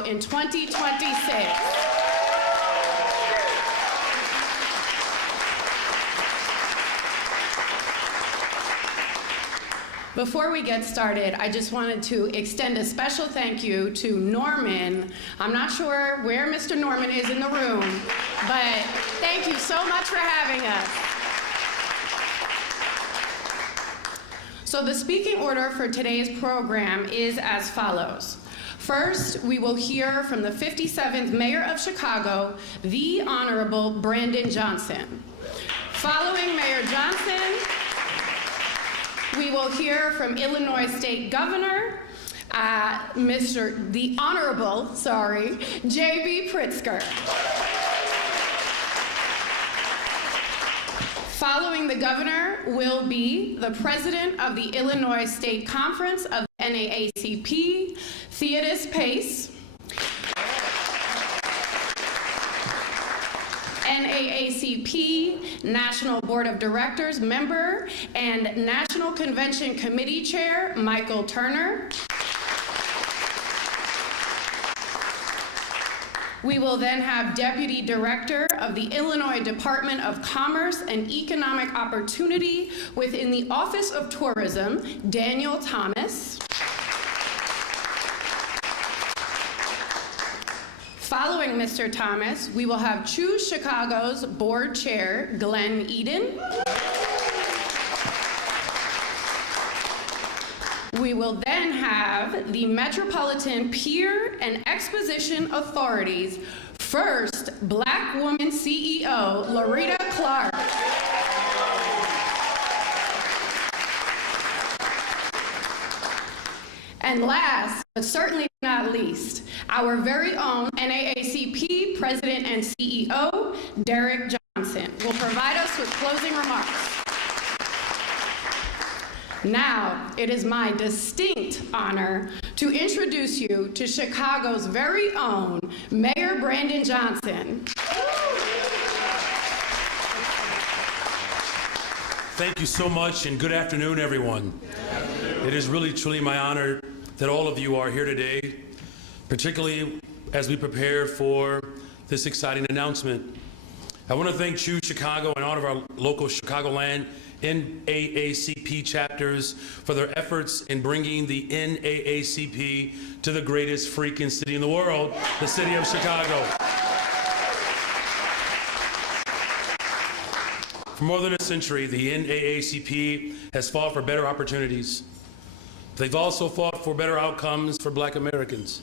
Chicago in 2026. Before we get started, I just wanted to extend a special thank you to Norman. I'm not sure where Mr. Norman is in the room, but thank you so much for having us. So the speaking order for today's program is as follows. First, we will hear from the 57th Mayor of Chicago, the Honorable Brandon Johnson. Following Mayor Johnson, we will hear from Illinois State Governor, the Honorable, J.B. Pritzker. Following the governor will be the President of the Illinois State Conference of the NAACP, Theodis Pace. NAACP National Board of Directors member and National Convention Committee Chair, Michael Turner. We will then have Deputy Director of the Illinois Department of Commerce and Economic Opportunity within the Office of Tourism, Daniel Thomas. Following Mr. Thomas, we will have Choose Chicago's Board Chair, Glenn Eden. We will then have the Metropolitan Pier and Exposition Authority's first Black woman CEO, Larita Clark. And last, but certainly not least, our very own NAACP President and CEO, Derrick Johnson, will provide us with closing remarks. Now, it is my distinct honor to introduce you to Chicago's very own Mayor Brandon Johnson. Thank you so much, and good afternoon, everyone. It is really, truly my honor that all of you are here today, particularly as we prepare for this exciting announcement. I want to thank Choose Chicago and all of our local Chicagoland NAACP chapters for their efforts in bringing the NAACP to the greatest freaking city in the world, the city of Chicago. For more than a century, the NAACP has fought for better opportunities. They've also fought for better outcomes for Black Americans.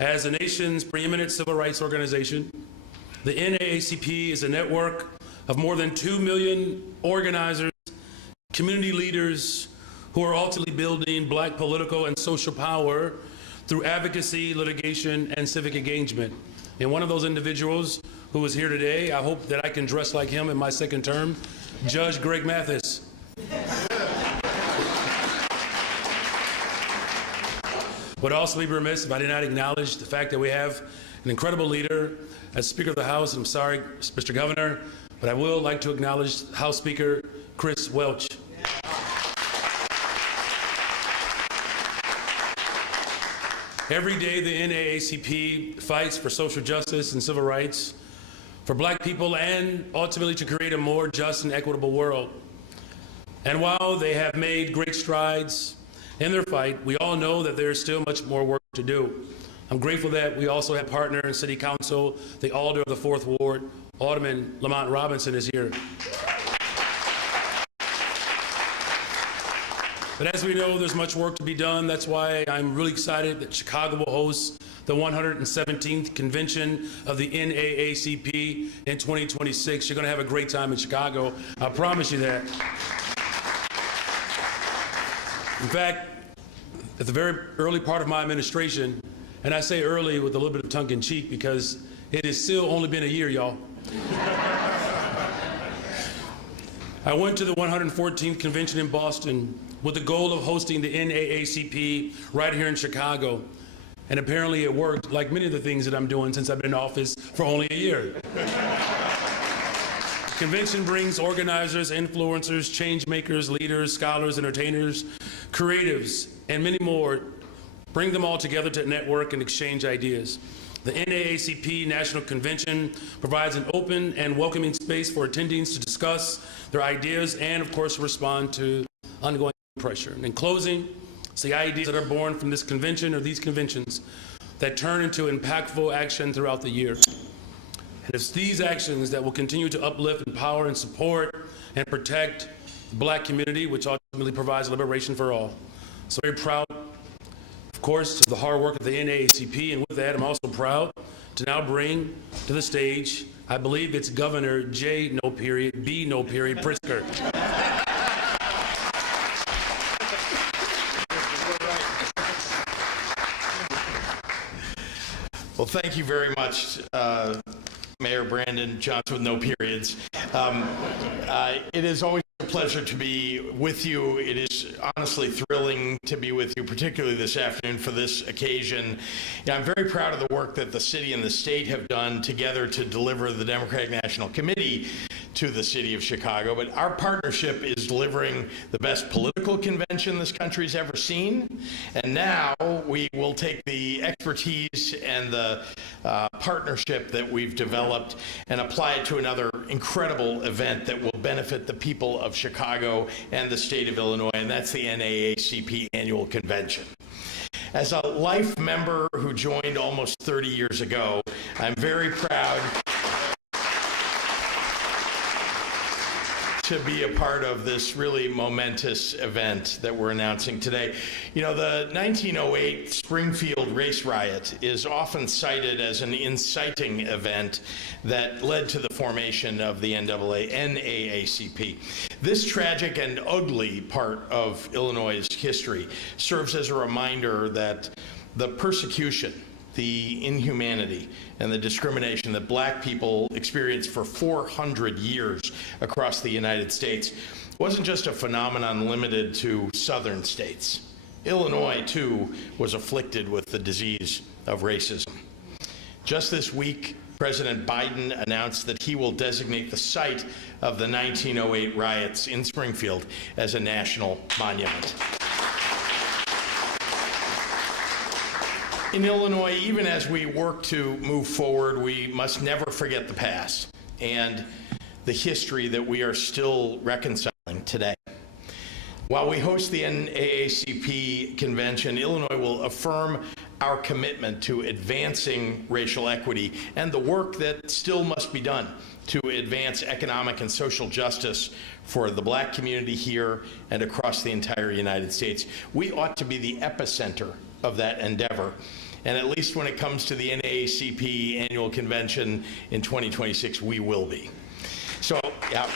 As the nation's preeminent civil rights organization, the NAACP is a network of more than 2 million organizers, community leaders who are ultimately building Black political and social power through advocacy, litigation, and civic engagement. And one of those individuals who is here today, I hope that I can dress like him in my second term, Judge Greg Mathis. Would also be remiss if I did not acknowledge the fact that we have an incredible leader as Speaker of the House. I'm sorry, Mr. Governor, but I will like to acknowledge House Speaker Chris Welch. Every day the NAACP fights for social justice and civil rights for Black people and ultimately to create a more just and equitable world. And while they have made great strides in their fight, we all know that there is still much more work to do. I'm grateful that we also have partner in City Council, the Alder of the 4th Ward, Alderman Lamont Robinson is here. But as we know, there's much work to be done. That's why I'm really excited that Chicago will host the 117th convention of the NAACP in 2026. You're going to have a great time in Chicago. I promise you that. In fact, at the very early part of my administration, and I say early with a little bit of tongue-in-cheek because it has still only been a year, y'all. I went to the 114th convention in Boston with the goal of hosting the NAACP right here in Chicago. And apparently it worked, like many of the things that I'm doing since I've been in office for only a year. The convention brings organizers, influencers, change makers, leaders, scholars, entertainers, creatives, and many more bring them all together to network and exchange ideas. The NAACP National Convention provides an open and welcoming space for attendees to discuss their ideas and, of course, respond to ongoing pressure. In closing, it's the ideas that are born from this convention or these conventions that turn into impactful action throughout the year. And it's these actions that will continue to uplift, empower, and support and protect the Black community, which ultimately provides liberation for all. So very proud, of course, of the hard work of the NAACP, and with that, I'm also proud to now bring to the stage, I believe it's Governor J. No period, B. No period, Pritzker. Well, thank you very much, Mayor Brandon Johnson with no periods. It is always a pleasure to be with you. It is honestly thrilling to be with you, particularly this afternoon for this occasion. I'm very proud of the work that the city and the state have done together to deliver the Democratic National Committee to the city of Chicago, but our partnership is delivering the best political convention this country's ever seen, and now we will take the expertise and the partnership that we've developed and apply it to another incredible event that will benefit the people of Chicago and the state of Illinois, and that's the NAACP Annual Convention. As a life member who joined almost 30 years ago, I'm very proud to be a part of this really momentous event that we're announcing today. You know, the 1908 Springfield race riot is often cited as an inciting event that led to the formation of the NAACP. This tragic and ugly part of Illinois' history serves as a reminder that the persecution, the inhumanity, and the discrimination that Black people experienced for 400 years across the United States wasn't just a phenomenon limited to southern states. Illinois, too, was afflicted with the disease of racism. Just this week, President Biden announced that he will designate the site of the 1908 riots in Springfield as a national monument. In Illinois, even as we work to move forward, we must never forget the past and the history that we are still reconciling today. While we host the NAACP convention, Illinois will affirm our commitment to advancing racial equity and the work that still must be done to advance economic and social justice for the Black community here and across the entire United States. We ought to be the epicenter of that endeavor. And at least when it comes to the NAACP annual convention in 2026, we will be. So, yeah.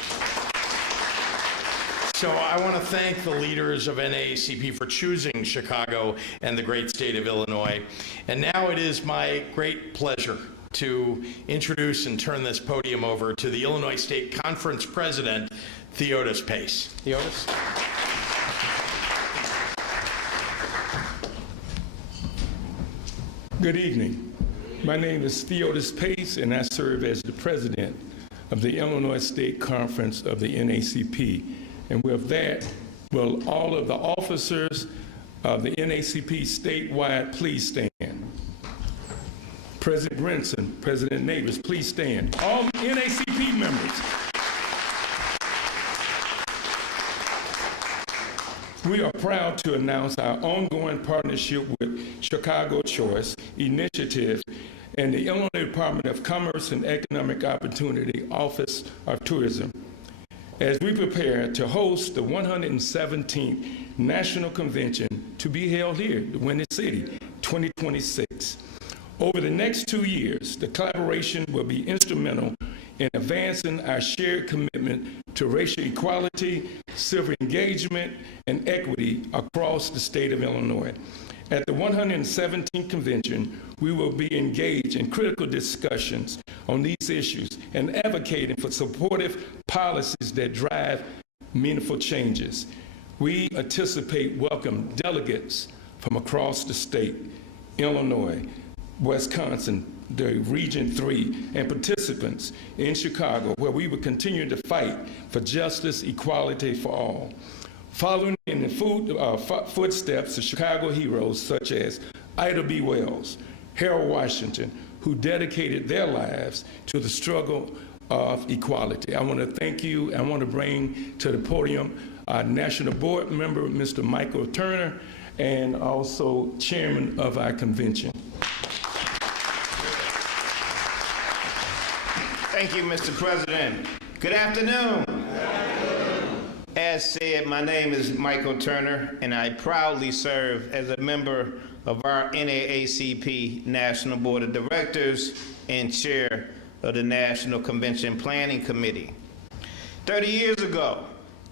So I want to thank the leaders of NAACP for choosing Chicago and the great state of Illinois. And now it is my great pleasure to introduce and turn this podium over to the Illinois State Conference President, Theodis Pace. Theodis? Good evening. My name is Theodis Pace, and I serve as the president of the Illinois State Conference of the NAACP. And with that, will all of the officers of the NAACP statewide please stand? President Brinson, President Neighbors, please stand. All NAACP members. We are proud to announce our ongoing partnership with Chicago Choice Initiative and the Illinois Department of Commerce and Economic Opportunity Office of Tourism as we prepare to host the 117th National Convention to be held here in Windy City, 2026. Over the next 2 years, the collaboration will be instrumental in advancing our shared commitment to racial equality, civil engagement, and equity across the state of Illinois. At the 117th convention, we will be engaged in critical discussions on these issues and advocating for supportive policies that drive meaningful changes. We anticipate welcome delegates from across the state, Illinois, Wisconsin, the Region 3, and participants in Chicago, where we will continue to fight for justice, equality for all. following in the footsteps of Chicago heroes such as Ida B. Wells, Harold Washington, who dedicated their lives to the struggle of equality. I want to thank you. I want to bring to the podium our National Board member, Mr. Michael Turner, and also chairman of our convention. Thank you, Mr. President. Good afternoon. As said, my name is Michael Turner, and I proudly serve as a member of our NAACP National Board of Directors and chair of the National Convention Planning Committee. 30 years ago,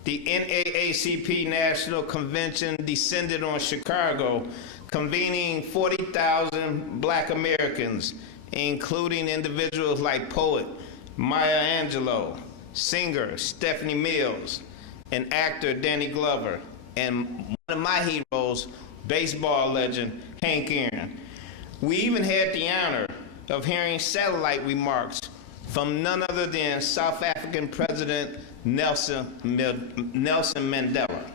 the NAACP National Convention descended on Chicago, convening 40,000 Black Americans, including individuals like poet Maya Angelou, singer Stephanie Mills, and actor Danny Glover, and one of my heroes, baseball legend Hank Aaron. We even had the honor of hearing satellite remarks from none other than South African President Nelson Mandela.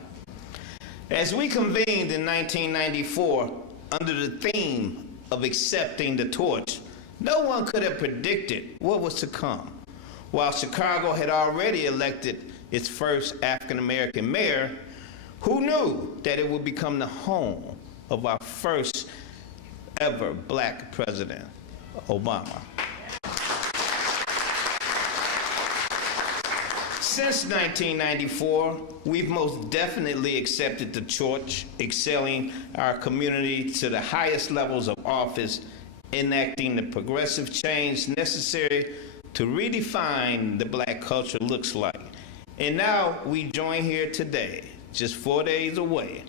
As we convened in 1994 under the theme of accepting the torch, no one could have predicted what was to come. While Chicago had already elected its first African-American mayor, who knew that it would become the home of our first ever Black president, Obama? Since 1994, we've most definitely accepted the torch, excelling our community to the highest levels of office, enacting the progressive change necessary to redefine the Black culture looks like. And now we join here today, just 4 days away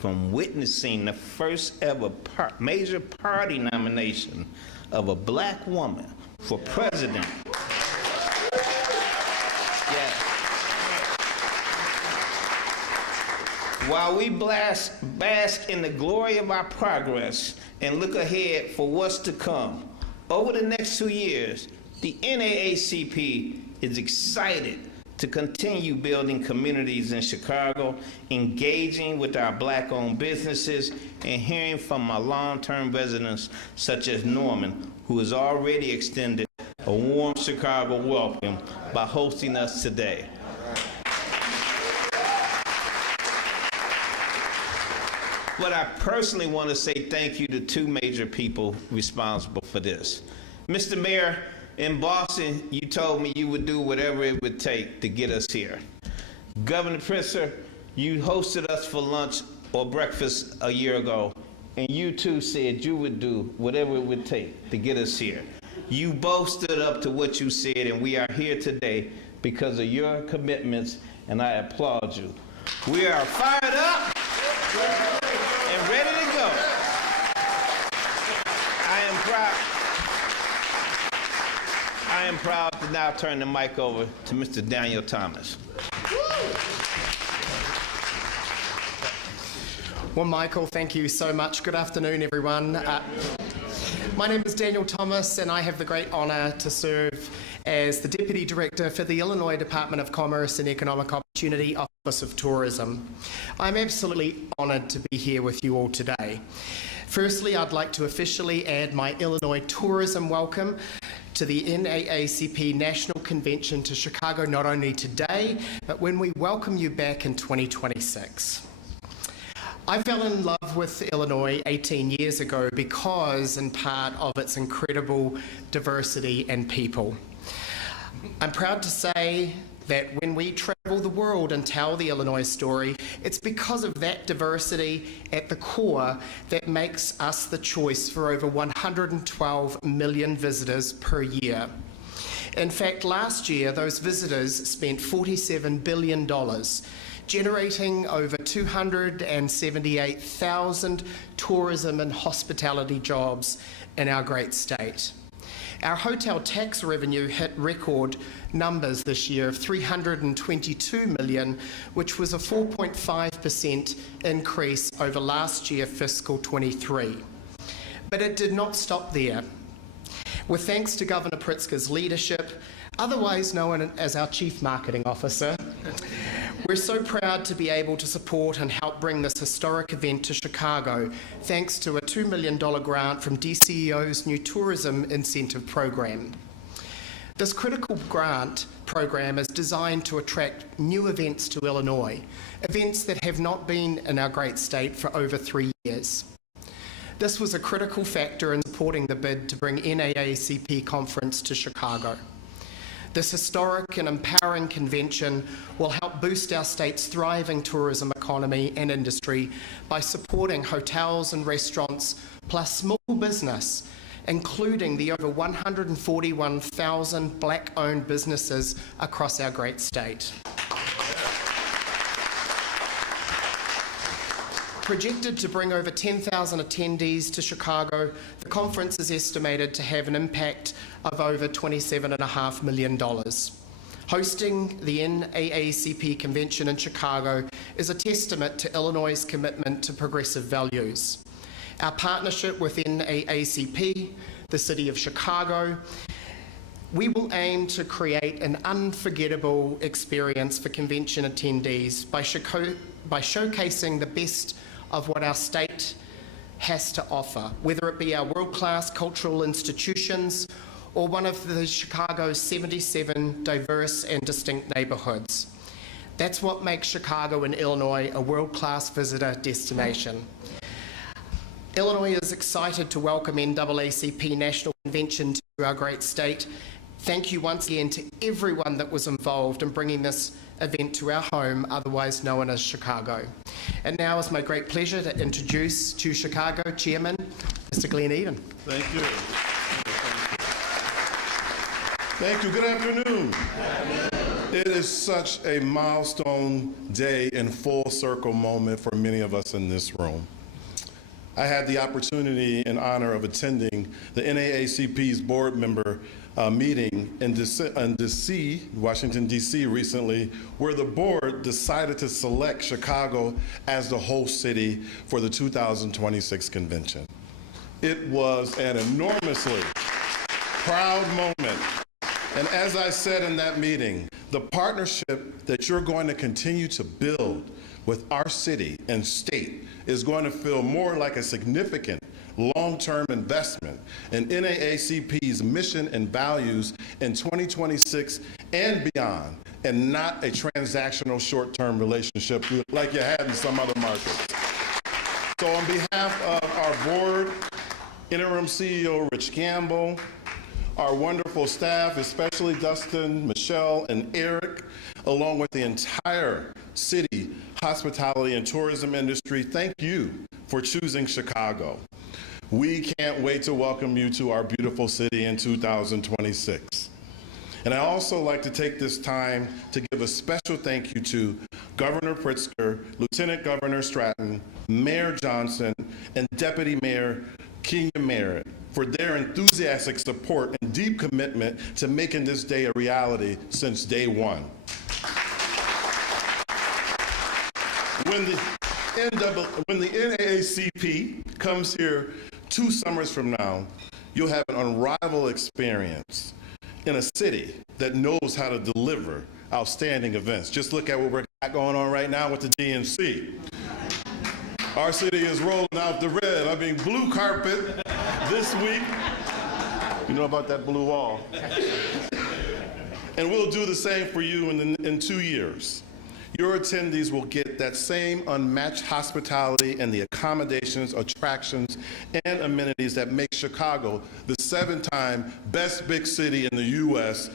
from witnessing the first ever major party nomination of a Black woman for president. While we bask in the glory of our progress and look ahead for what's to come, over the next 2 years, the NAACP is excited to continue building communities in Chicago, engaging with our Black-owned businesses, and hearing from our long-term residents such as Norman, who has already extended a warm Chicago welcome by hosting us today. But I personally want to say thank you to two major people responsible for this. Mr. Mayor, in Boston, you told me you would do whatever it would take to get us here. Governor Pritzker, you hosted us for lunch or breakfast a year ago, and you too said you would do whatever it would take to get us here. You both stood up to what you said, and we are here today because of your commitments, and I applaud you. We are fired up and ready to go. I am proud to now turn the mic over to Mr. Daniel Thomas. Well, Michael, thank you so much. Good afternoon, everyone. My name is Daniel Thomas, and I have the great honour to serve as the Deputy Director for the Illinois Department of Commerce and Economic Opportunity Office of Tourism. I'm absolutely honoured to be here with you all today. Firstly, I'd like to officially add my Illinois tourism welcome to the NAACP National Convention to Chicago, not only today, but when we welcome you back in 2026. I fell in love with Illinois 18 years ago because, in part, of its incredible diversity and people. I'm proud to say that when we travel the world and tell the Illinois story, it's because of that diversity at the core that makes us the choice for over 112 million visitors per year. In fact, last year, those visitors spent $47 billion, generating over 278,000 tourism and hospitality jobs in our great state. Our hotel tax revenue hit record numbers this year of $322 million, which was a 4.5% increase over last year, fiscal 23. But it did not stop there. With thanks to Governor Pritzker's leadership, otherwise known as our Chief Marketing Officer, We're so proud to be able to support and help bring this historic event to Chicago, thanks to a $2 million grant from DCEO's new Tourism Incentive Program. This critical grant program is designed to attract new events to Illinois, events that have not been in our great state for over 3 years. This was a critical factor in supporting the bid to bring NAACP conference to Chicago. This historic and empowering convention will help boost our state's thriving tourism economy and industry by supporting hotels and restaurants, plus small business, including the over 141,000 Black-owned businesses across our great state. Projected to bring over 10,000 attendees to Chicago, the conference is estimated to have an impact of over $27.5 million. Hosting the NAACP convention in Chicago is a testament to Illinois' commitment to progressive values. Our partnership with NAACP, the City of Chicago, we will aim to create an unforgettable experience for convention attendees by showcasing the best of what our state has to offer, whether it be our world-class cultural institutions or one of the Chicago's 77 diverse and distinct neighbourhoods. That's what makes Chicago and Illinois a world-class visitor destination. Illinois is excited to welcome NAACP National Convention to our great state. Thank you once again to everyone that was involved in bringing this event to our home, otherwise known as Chicago. And now it's my great pleasure to introduce to Chicago Chairman, Mr. Glenn Eden. Thank you. Thank you. Good afternoon. It is such a milestone day and full circle moment for many of us in this room. I had the opportunity and honor of attending the NAACP's board member meeting in DC, Washington, D.C. recently, where the board decided to select Chicago as the host city for the 2026 convention. It was an enormously proud moment. And as I said in that meeting, the partnership that you're going to continue to build with our city and state is going to feel more like a significant long-term investment in NAACP's mission and values in 2026 and beyond, and not a transactional short-term relationship like you had in some other markets. So on behalf of our board, interim CEO Rich Gamble, our wonderful staff, especially Dustin, Michelle, and Eric, along with the entire city hospitality and tourism industry, thank you for choosing Chicago. We can't wait to welcome you to our beautiful city in 2026. And I also like to take this time to give a special thank you to Governor Pritzker, Lieutenant Governor Stratton, Mayor Johnson, and Deputy Mayor Kenya Merritt for their enthusiastic support and deep commitment to making this day a reality since day one. When the NAACP comes here 2 summers from now, you'll have an unrivaled experience in a city that knows how to deliver outstanding events. Just look at what we're got going on right now with the DNC. Our city is rolling out the red, blue carpet this week. You know about that blue wall. And we'll do the same for you in 2 years. Your attendees will get that same unmatched hospitality and the accommodations, attractions, and amenities that make Chicago the 7-time best big city in the U.S.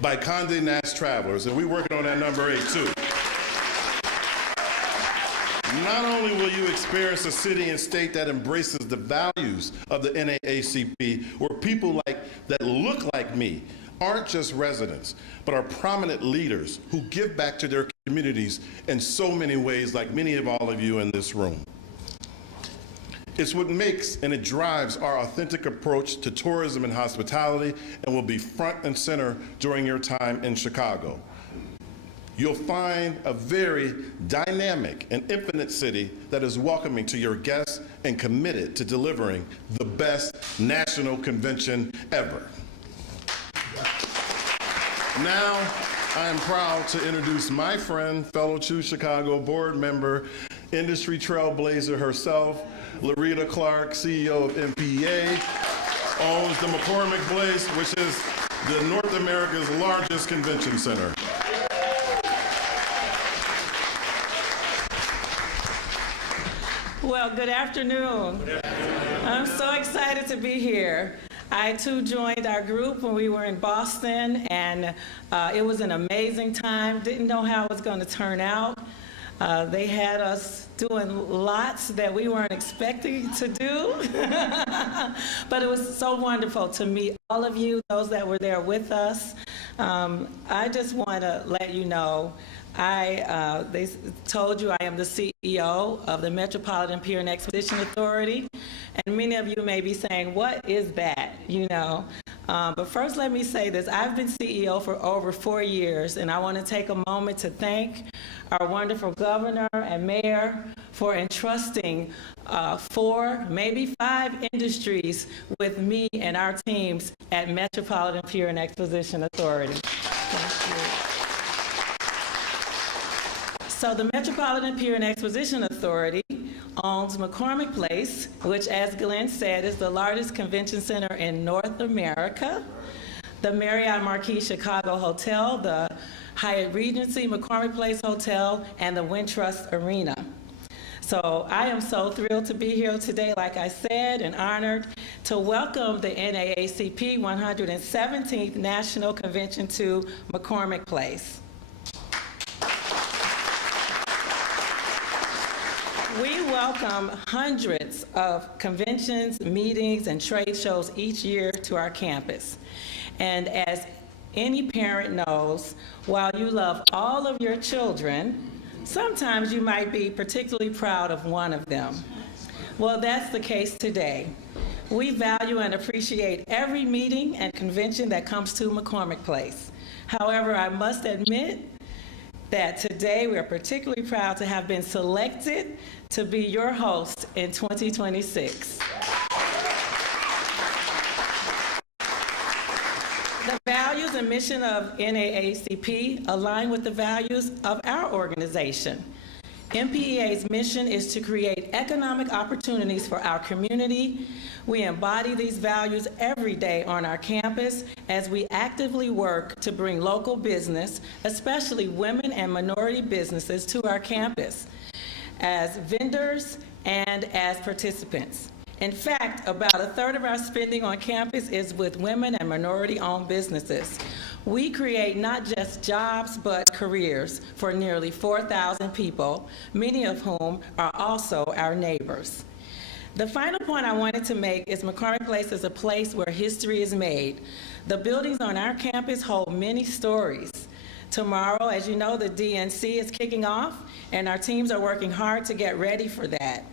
by Condé Nast Travelers, and we're working on that number 8 too. Not only will you experience a city and state that embraces the values of the NAACP, where people that look like me aren't just residents, but are prominent leaders who give back to their communities in so many ways, like many of all of you in this room. It's what makes and it drives our authentic approach to tourism and hospitality, and will be front and center during your time in Chicago. You'll find a very dynamic and infinite city that is welcoming to your guests and committed to delivering the best national convention ever. Now, I am proud to introduce my friend, fellow Choose Chicago board member, industry trailblazer herself, Larita Clark, CEO of MPEA, owns the McCormick Place, which is the North America's largest convention center. Well, good afternoon. I'm so excited to be here. I too joined our group when we were in Boston, and it was an amazing time. Didn't know how it was going to turn out. They had us doing lots that we weren't expecting to do. But it was so wonderful to meet all of you, those that were there with us. I just want to let you know, they told you I am the CEO of the Metropolitan Pier and Exposition Authority. And many of you may be saying, what is that, you know? But first let me say this. I've been CEO for over 4 years, and I want to take a moment to thank our wonderful governor and mayor for entrusting 4, maybe 5 industries with me and our teams at Metropolitan Pier and Exposition Authority. Thank you. So the Metropolitan Pier and Exposition Authority owns McCormick Place, which, as Glenn said, is the largest convention center in North America, the Marriott Marquis Chicago Hotel, the Hyatt Regency McCormick Place Hotel, and the Wintrust Arena. So I am so thrilled to be here today, like I said, and honored to welcome the NAACP 117th National Convention to McCormick Place. We welcome hundreds of conventions, meetings, and trade shows each year to our campus. And as any parent knows, while you love all of your children, sometimes you might be particularly proud of one of them. Well, that's the case today. We value and appreciate every meeting and convention that comes to McCormick Place. However, I must admit that today we are particularly proud to have been selected to be your host in 2026. The values and mission of NAACP align with the values of our organization. MPEA's mission is to create economic opportunities for our community. We embody these values every day on our campus as we actively work to bring local business, especially women and minority businesses, to our campus as vendors and as participants. In fact, about a third of our spending on campus is with women and minority-owned businesses. We create not just jobs, but careers for nearly 4,000 people, many of whom are also our neighbors. The final point I wanted to make is McCormick Place is a place where history is made. The buildings on our campus hold many stories. Tomorrow, as you know, the DNC is kicking off, and our teams are working hard to get ready for that.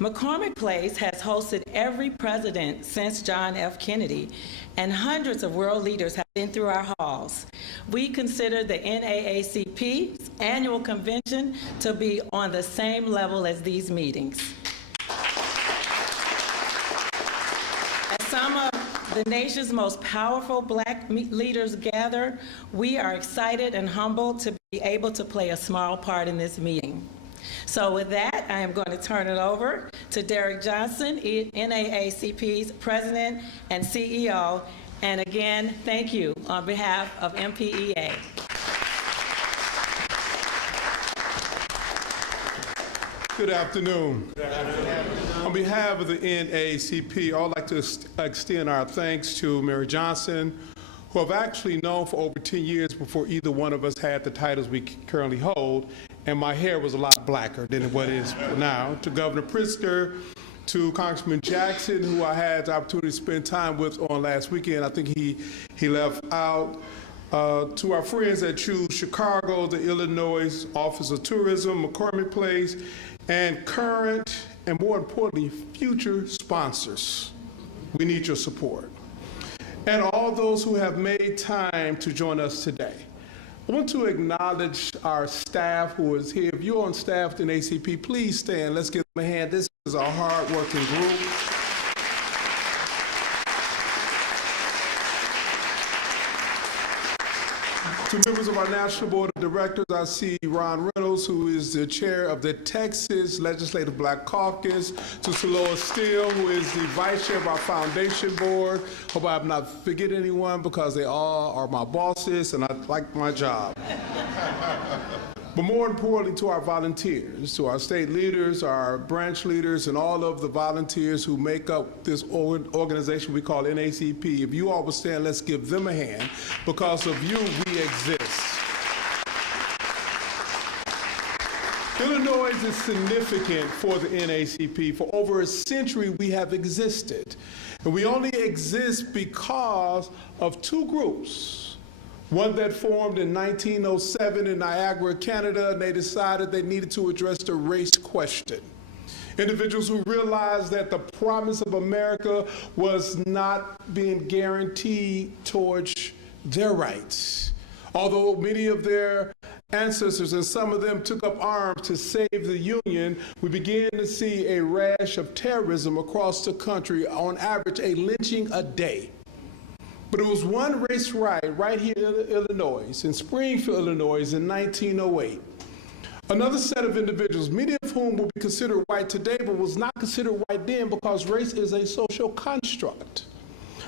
McCormick Place has hosted every president since John F. Kennedy, and hundreds of world leaders have been through our halls. We consider the NAACP's annual convention to be on the same level as these meetings. As some of the nation's most powerful Black leaders gather, we are excited and humbled to be able to play a small part in this meeting. So with that, I am going to turn it over to Derrick Johnson, NAACP's President and CEO. And again, thank you on behalf of MPEA. Good afternoon. Good afternoon. On behalf of the NAACP, I'd like to extend our thanks to Mary Johnson, who I've actually known for over 10 years before either one of us had the titles we currently hold, and my hair was a lot blacker than what it is now. To Governor Pritzker, to Congressman Jackson, who I had the opportunity to spend time with on last weekend. I think he left out. To our friends at Choose Chicago, the Illinois Office of Tourism, McCormick Place, and current and more importantly, future sponsors. We need your support. And all those who have made time to join us today. I want to acknowledge our staff who is here. If you're on staff at NAACP, please stand. Let's give them a hand. This is a hard-working group. To members of our National Board of Directors, I see Ron Reynolds, who is the chair of the Texas Legislative Black Caucus. To Saloa Steele, who is the vice chair of our foundation board. Hope I'm not forgetting anyone because they all are my bosses and I like my job. But more importantly, to our volunteers, to our state leaders, our branch leaders, and all of the volunteers who make up this organization we call NAACP. If you all will stand, let's give them a hand. Because of you, we exist. Illinois is significant for the NAACP. For over a century, we have existed. And we only exist because of two groups. One that formed in 1907 in Niagara, Canada, and they decided they needed to address the race question. Individuals who realized that the promise of America was not being guaranteed towards their rights. Although many of their ancestors and some of them took up arms to save the Union, we began to see a rash of terrorism across the country, on average a lynching a day. But it was one race riot right here in Illinois, in Springfield, Illinois, in 1908. Another set of individuals, many of whom will be considered white today, but was not considered white then because race is a social construct.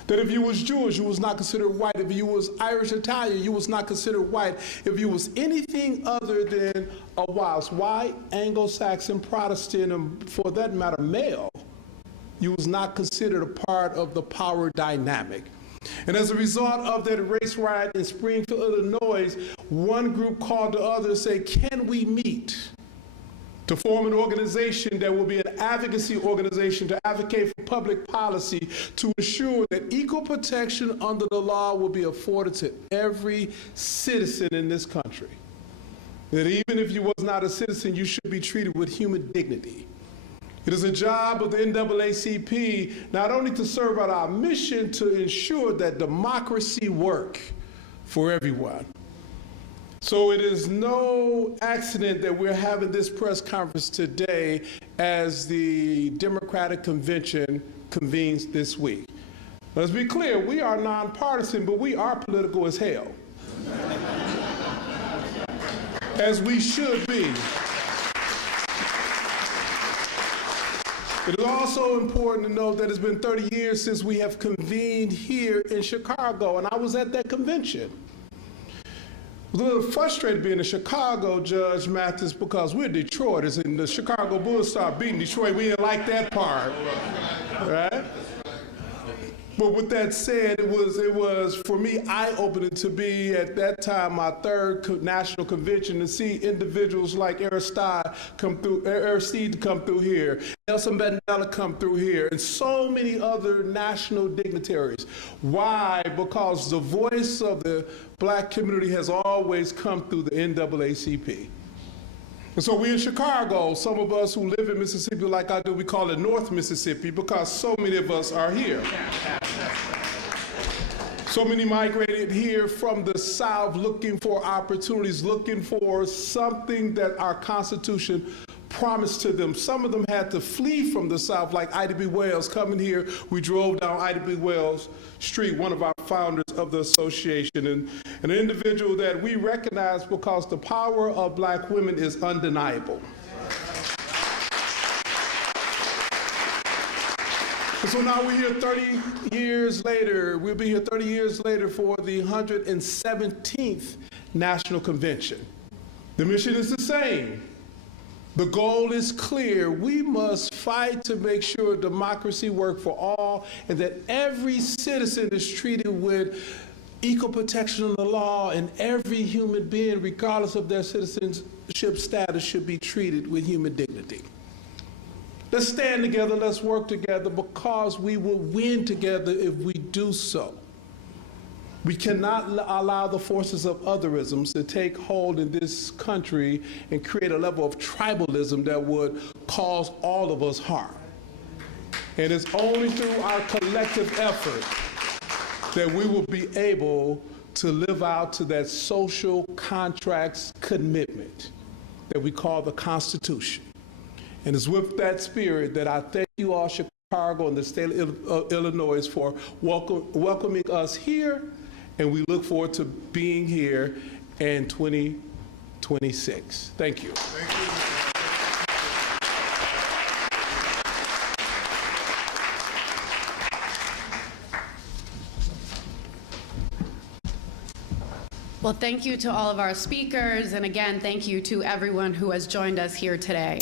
That if you was Jewish, you was not considered white. If you was Irish Italian, you was not considered white. If you was anything other than a white, Anglo-Saxon, Protestant, and for that matter, male, you was not considered a part of the power dynamic. And as a result of that race riot in Springfield, Illinois, one group called the other and said, can we meet to form an organization that will be an advocacy organization to advocate for public policy to ensure that equal protection under the law will be afforded to every citizen in this country. That even if you was not a citizen, you should be treated with human dignity. It is a job of the NAACP not only to serve out our mission to ensure that democracy work for everyone. So it is no accident that we're having this press conference today as the Democratic Convention convenes this week. Let's be clear, we are nonpartisan, but we are political as hell. As we should be. It is also important to note that it's been 30 years since we have convened here in Chicago, and I was at that convention. I was a little frustrated being in Chicago, Judge Mathis, because we're Detroiters, and the Chicago Bulls started beating Detroit. We didn't like that part, right? But with that said, it was for me eye-opening to be at that time my third national convention and see individuals like Aristide come through here, Nelson Mandela come through here, and so many other national dignitaries. Why? Because the voice of the black community has always come through the NAACP. And so we in Chicago, some of us who live in Mississippi like I do, we call it North Mississippi because so many of us are here. So many migrated here from the South looking for opportunities, looking for something that our Constitution promised to them. Some of them had to flee from the South, like Ida B. Wells. Coming here, we drove down Ida B. Wells Street, one of our founders of the association, and an individual that we recognize because the power of black women is undeniable. And so now we're here 30 years later. We'll be here 30 years later for the 117th National Convention. The mission is the same. The goal is clear. We must fight to make sure democracy works for all and that every citizen is treated with equal protection of the law, and every human being, regardless of their citizenship status, should be treated with human dignity. Let's stand together, let's work together, because we will win together if we do so. We cannot allow the forces of otherisms to take hold in this country and create a level of tribalism that would cause all of us harm. And it's only through our collective effort that we will be able to live out to that social contracts commitment that we call the Constitution. And it's with that spirit that I thank you all, Chicago and the state of Illinois, for welcoming us here and we look forward to being here in 2026. Thank you. Well, thank you to all of our speakers, and again, thank you to everyone who has joined us here today.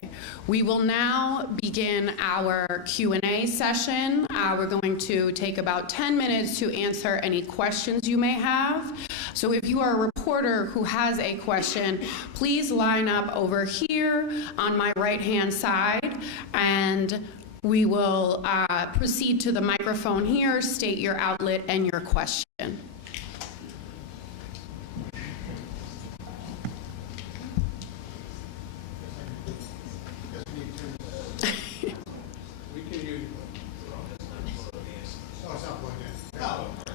We will now begin our Q&A session. We're going to take about 10 minutes to answer any questions you may have. So if you are a reporter who has a question, please line up over here on my right-hand side, and we will proceed to the microphone here, state your outlet and your question.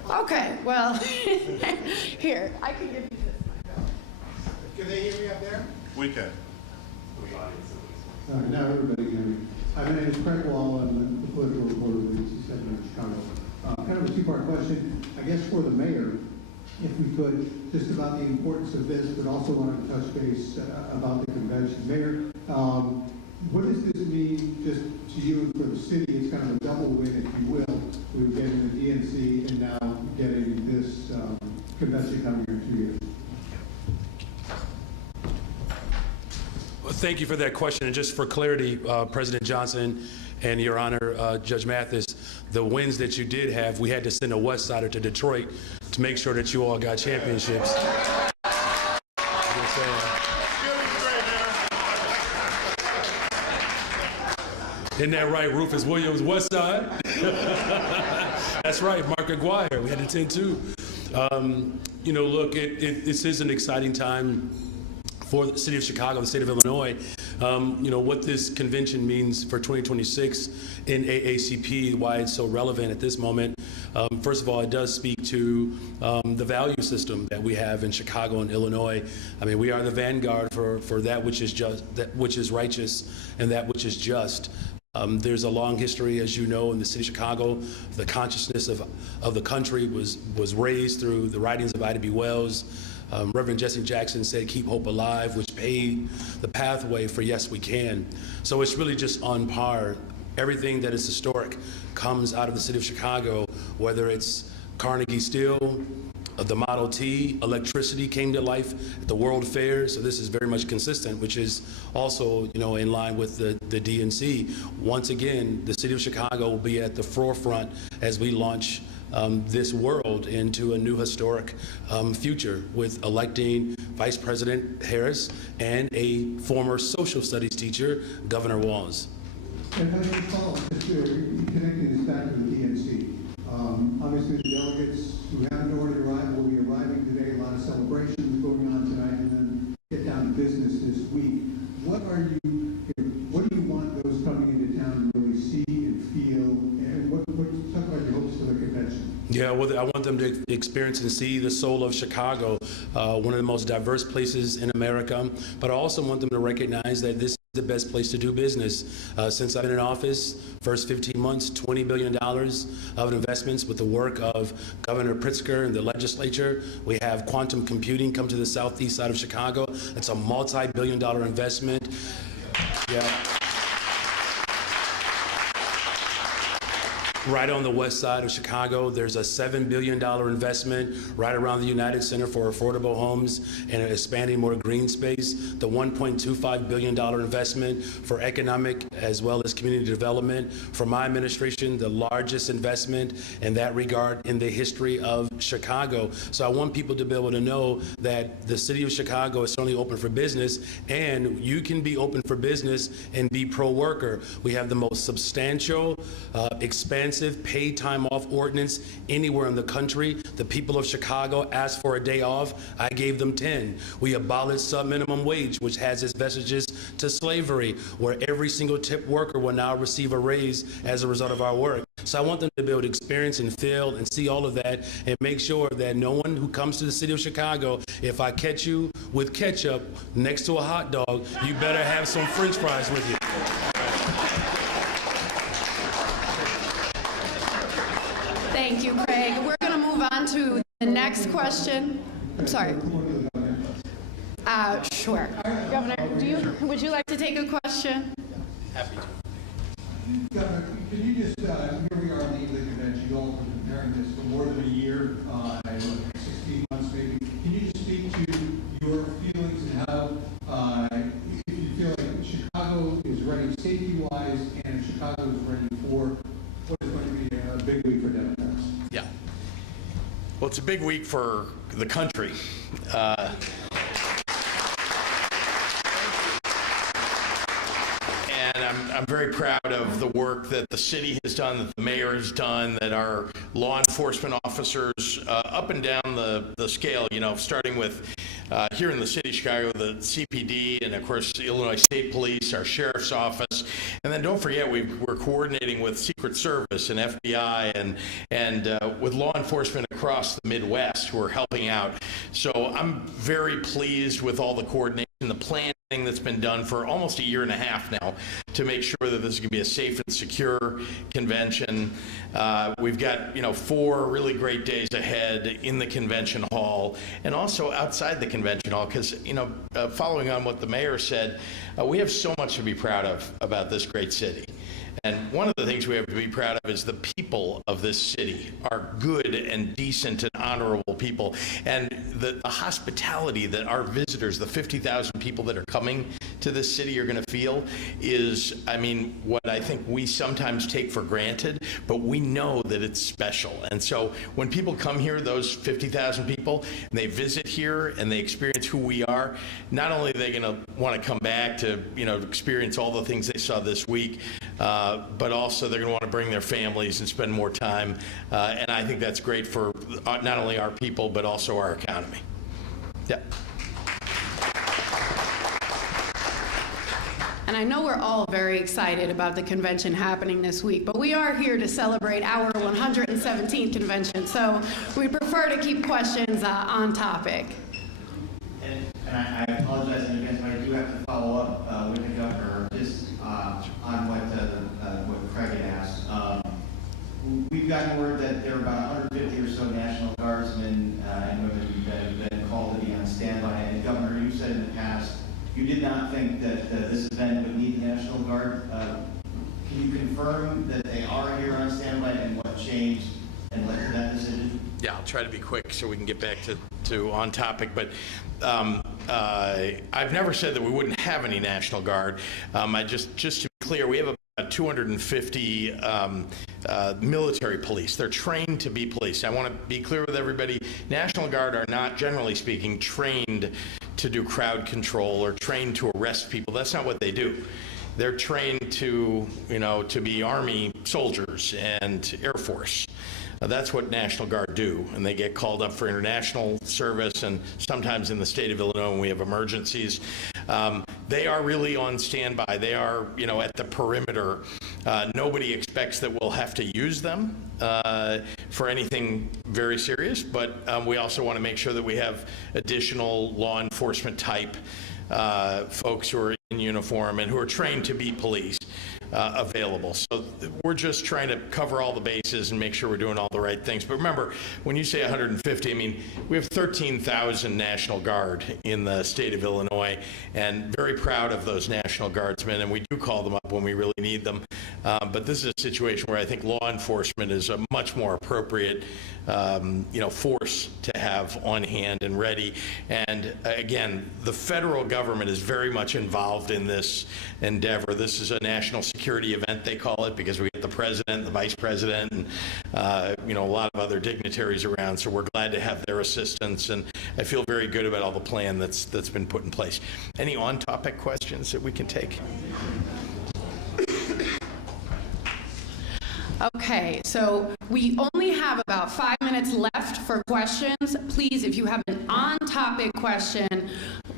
Okay, well, here, I can give you this. Can they hear me up there? We can. Now everybody can hear me. My name is Craig Wall. I'm the political reporter with the NC7 in Chicago. Kind of a two-part question, I guess, for the mayor, if we could, just about the importance of this, but also wanted to touch base about the convention. Mayor, what does this mean just to you and for the city? It's kind of a double win, if you will. We were getting the DNC and now getting this convention coming in 2 years. Well, thank you for that question. And just for clarity, President Johnson and Your Honor, Judge Mathis, the wins that you did have, we had to send a West Sider to Detroit to make sure that you all got championships. Isn't that right, Rufus Williams, West Side? That's right, Mark Aguirre, we had to attend too. You know, look, this is an exciting time for the city of Chicago, the state of Illinois. You know, what this convention means for 2026 in NAACP, why it's so relevant at this moment. First of all, it does speak to the value system that we have in Chicago and Illinois. I mean, we are the vanguard for that which is just, that which is righteous, and that which is just. There's a long history, as you know, in the city of Chicago. The consciousness of the country was raised through the writings of Ida B. Wells. Reverend Jesse Jackson said, "Keep hope alive," which paved the pathway for Yes We Can. So it's really just on par. Everything that is historic comes out of the city of Chicago, whether it's Carnegie Steel, the Model T, electricity came to life at the World Fair. So this is very much consistent, which is also, you know, in line with the DNC. Once again, the city of Chicago will be at the forefront as we launch this world into a new historic future with electing Vice President Harris and a former social studies teacher, Governor Walz. And how do you follow, just connecting this back to the DNC? Obviously, the delegates who haven't already arrived will be arriving today. A lot of celebrations going on tonight, and then get down to business this week. What do you want those coming into town to really see and feel? And talk about your hopes for the convention? Yeah, well, I want them to experience and see the soul of Chicago, one of the most diverse places in America. But I also want them to recognize that this is the best place to do business. Since I've been in office, first 15 months, $20 billion of investments with the work of Governor Pritzker and the legislature. We have quantum computing come to the southeast side of Chicago. It's a multi-billion-dollar investment. Yeah. Right on the west side of Chicago, there's a $7 billion investment right around the United Center for Affordable Homes and expanding more green space. The $1.25 billion investment for economic as well as community development. For my administration, the largest investment in that regard in the history of Chicago. So I want people to be able to know that the city of Chicago is certainly open for business, and you can be open for business and be pro-worker. We have the most substantial, expansive paid time off ordinance anywhere in the country. The people of Chicago asked for a day off. I gave them 10. We abolished sub-minimum wage, which has its vestiges to slavery, where every single tip worker will now receive a raise as a result of our work. So I want them to be able to experience and feel and see all of that, and make sure that no one who comes to the city of Chicago, if I catch you with ketchup next to a hot dog, you better have some French fries with you. Thank you, Craig. We're going to move on on to the next question. I'm sorry. Sure. Governor, would you like to take a question? Happy to. Governor, can you just, here we are on the eve of the convention, you all have been preparing this for more than a year, 16 months maybe. Can you just speak to your feelings and how, if you feel like Chicago is ready safety-wise and if Chicago is ready for what is going to be a big week for Democrats? Yeah. Well, it's a big week for the country. And I'm very proud of the work that the city has done, that the mayor has done, that our law enforcement officers up and down the scale, you know, starting with here in the city of Chicago, the CPD, and of course the Illinois State Police, our sheriff's office, and then don't forget we're coordinating with Secret Service and FBI and with law enforcement across the Midwest who are helping out. So I'm very pleased with all the coordination, the planning that's been done for almost a year and a half now to make sure that this is going to be a safe and secure convention. We've got, 4 really great days ahead in the convention hall and also outside the convention hall because, following on what the mayor said, we have so much to be proud of about this great city. And one of the things we have to be proud of is the people of this city are good and decent and honorable people. And the hospitality that our visitors, the 50,000 people that are coming to this city are going to feel is, what I think we sometimes take for granted, but we know that it's special. And so when people come here, those 50,000 people, and they visit here and they experience who we are, not only are they going to want to come back to, experience all the things they saw this week, but also they're going to want to bring their families and spend more time. And I think that's great for not only our people, but also our economy. Yeah. And I know we're all very excited about the convention happening this week, but we are here to celebrate our 117th convention, so we prefer to keep questions on topic. And I apologize in advance, but I do have to follow up with the governor just on what Craig had asked. We've gotten word that there are about 150 or so National Guardsmen and women that have been called to be on standby. And Governor, you said in the past you did not think that this event would need the National Guard. Can you confirm that they are here on standby and what changed and led to that decision? Yeah, I'll try to be quick so we can get back to on topic. But I've never said that we wouldn't have any National Guard. Just to be clear, we have about 250 military police. They're trained to be police. I want to be clear with everybody. National Guard are not, generally speaking, trained to do crowd control or trained to arrest people. That's not what they do. They're trained to, to be Army soldiers and Air Force. That's what National Guard do, and they get called up for international service and sometimes in the state of Illinois when we have emergencies. They are really on standby. They are, at the perimeter. Nobody expects that we'll have to use them for anything very serious, but we also want to make sure that we have additional law enforcement type folks who are in uniform and who are trained to be police available. So we're just trying to cover all the bases and make sure we're doing all the right things. But remember, when you say 150, we have 13,000 National Guard in the state of Illinois, and very proud of those National Guardsmen, and we do call them up when we really need them. But this is a situation where I think law enforcement is a much more appropriate force to have on hand and ready. And again, the federal government is very much involved in this endeavor. This is a national security event, they call it, because we get the president, the vice president, and a lot of other dignitaries around. So we're glad to have their assistance, and I feel very good about all the plan that's been put in place. Any on-topic questions that we can take? Okay, so we only have about 5 minutes left for questions. Please, if you have an on-topic question,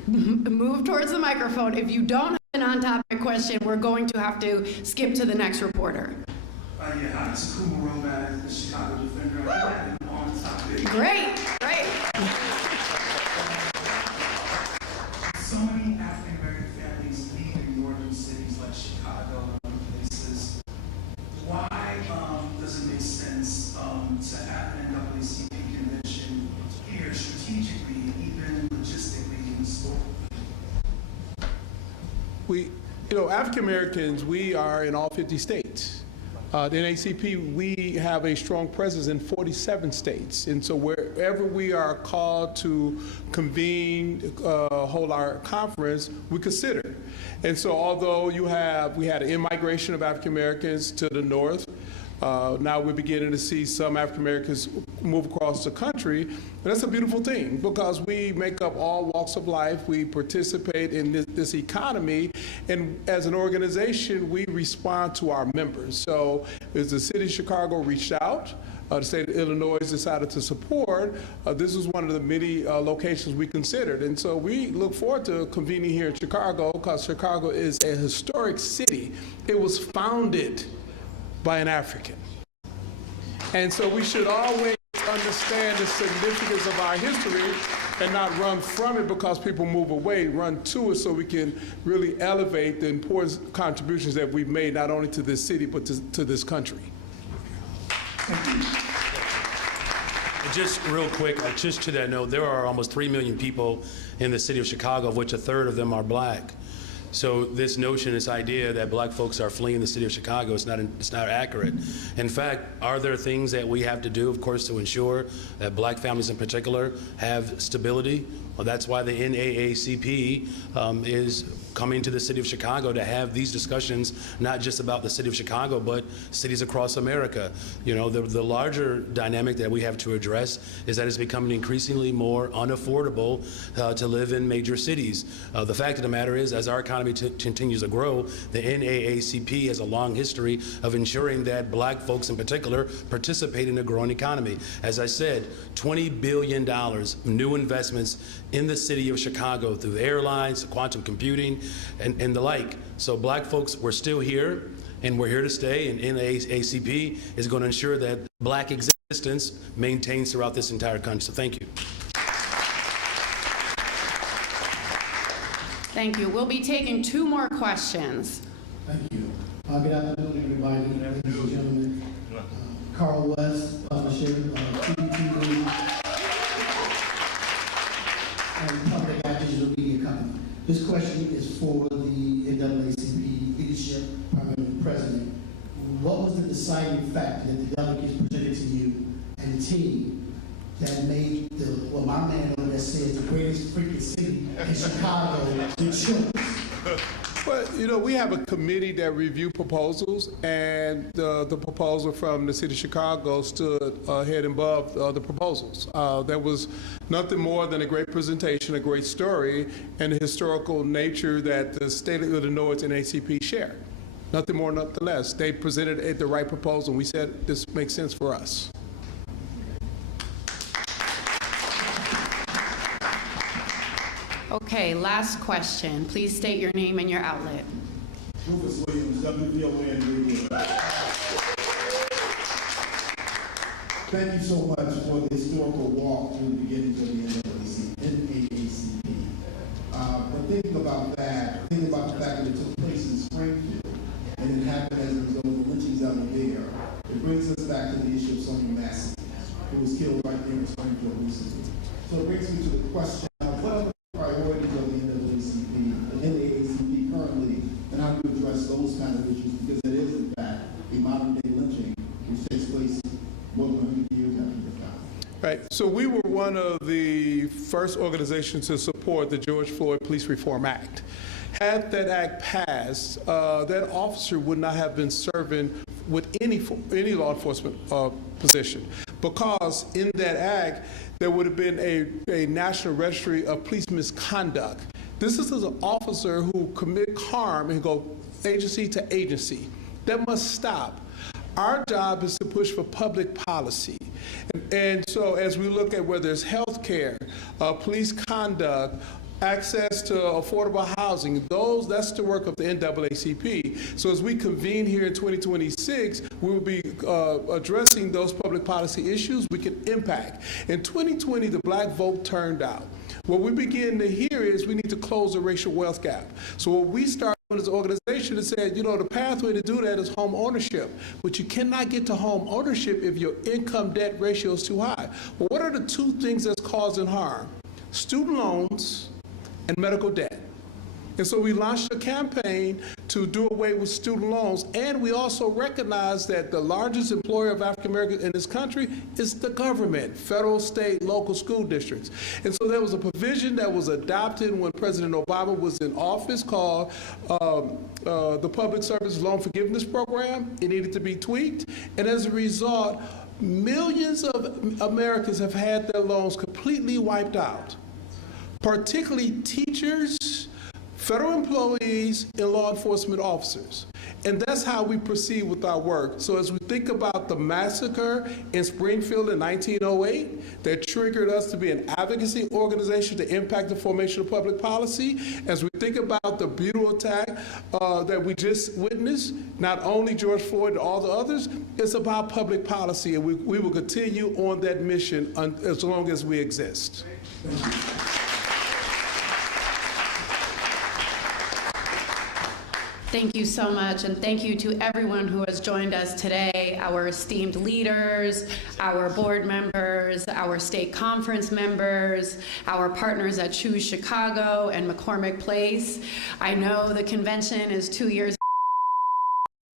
move towards the microphone. If you don't have an on-topic question, we're going to have to skip to the next reporter. Hi, it's Akuma Romaz, the Chicago Defender. I have an on-topic. Great. So many African-American families leave in northern cities like Chicago and other places. Why does it make sense to have an NAACP convention African Americans, we are in all 50 states. The NAACP, we have a strong presence in 47 states. And so wherever we are called to convene, hold our conference, we consider. And so although we had an in-migration of African Americans to the north, now we're beginning to see some African Americans move across the country. And that's a beautiful thing because we make up all walks of life. We participate in this economy. And as an organization, we respond to our members. So as the city of Chicago reached out, the state of Illinois decided to support, this was one of the many locations we considered. And so we look forward to convening here in Chicago because Chicago is a historic city. It was founded by an African. And so we should always understand the significance of our history and not run from it because people move away, run to it so we can really elevate the important contributions that we've made not only to this city but to this country. Just real quick, just to that note, there are almost 3 million people in the city of Chicago, of which a third of them are black. So this notion, this idea that black folks are fleeing the city of Chicago, it's not accurate. In fact, are there things that we have to do, of course, to ensure that black families in particular have stability? Well, that's why the NAACP is coming to the city of Chicago to have these discussions, not just about the city of Chicago, but cities across America. You know, the larger dynamic that we have to address is that it's becoming increasingly more unaffordable to live in major cities. The fact of the matter is, as our economy continues to grow, the NAACP has a long history of ensuring that black folks in particular participate in a growing economy. As I said, $20 billion new investments in the city of Chicago through airlines, quantum computing, and the like. So black folks, we're still here, and we're here to stay, and NAACP is going to ensure that black existence maintains throughout this entire country. So thank you. Thank you. We'll be taking 2 more questions. Thank you. Good afternoon, everybody. Ladies and gentlemen. Carl West, publisher of TVTV and Public Digital Media Company. This question is for the NAACP leadership, primarily president. What was the deciding factor that the delegates presented to you and the team that made my man over there says the greatest freaking city in Chicago the choice? Well, we have a committee that review proposals, and the proposal from the city of Chicago stood head and above the proposals. There was nothing more than a great presentation, a great story, and the historical nature that the state of Illinois and NAACP share. Nothing more, nothing less. They presented the right proposal, and we said this makes sense for us. Okay, last question. Please state your name and your outlet. Rufus Williams, WVON Radio. Thank you so much for the historical walk through the beginnings of the NAACP. But thinking about that, thinking about the fact that it took place in Springfield and it happened as a result of the lynchings out there, it brings us back to the issue of Sonia Massey, who was killed right there in Springfield recently. So it brings me to the question of what are the priorities of the NAACP currently, and how do you address those kind of issues? Because it is, in fact, a modern-day lynching which takes place more than 100 years after the fact. Right. So we were one of the first organizations to support the George Floyd Police Reform Act. Had that act passed, that officer would not have been serving with any law enforcement position, because in that act there would have been a national registry of police misconduct. This is an officer who commit harm and go agency to agency. That must stop. Our job is to push for public policy. And so as we look at whether it's health care, police conduct, access to affordable housing, that's the work of the NAACP. So as we convene here in 2026, we will be addressing those public policy issues we can impact. In 2020, the black vote turned out. What we begin to hear is we need to close the racial wealth gap. So what we started as an organization and said, the pathway to do that is home ownership. But you cannot get to home ownership if your income debt ratio is too high. Well, what are the 2 things that's causing harm? Student loans and medical debt. And so we launched a campaign to do away with student loans, and we also recognize that the largest employer of African Americans in this country is the government, federal, state, local school districts. And so there was a provision that was adopted when President Obama was in office called the Public Service Loan Forgiveness Program. It needed to be tweaked, and as a result, millions of Americans have had their loans completely wiped out, particularly teachers, federal employees, and law enforcement officers. And that's how we proceed with our work. So as we think about the massacre in Springfield in 1908, that triggered us to be an advocacy organization to impact the formation of public policy, as we think about the brutal attack that we just witnessed, not only George Floyd and all the others, it's about public policy, and we will continue on that mission as long as we exist. Thank you so much, and thank you to everyone who has joined us today, our esteemed leaders, our board members, our state conference members, our partners at Choose Chicago and McCormick Place. I know the convention is 2 years